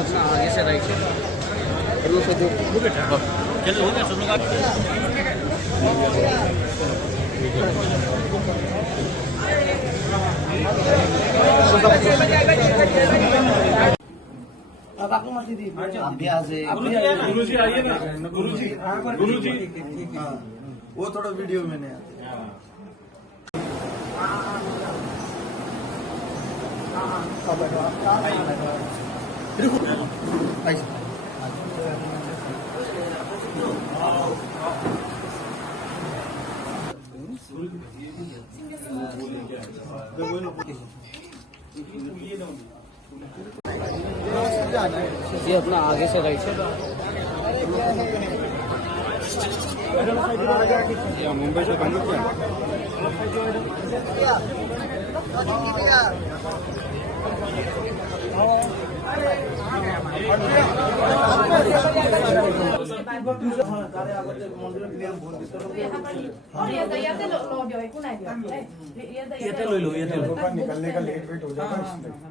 अपना आगे से राइट से चलो हो गया सब लोग अब आपको मत दी अभ्यास है गुरुजी आइए ना गुरुजी हाँ वो थोड़ा वीडियो में नहीं आते ये अपना आगे से राइट से मुंबई से बंद किया निकलने का लेट वेट हो जाता है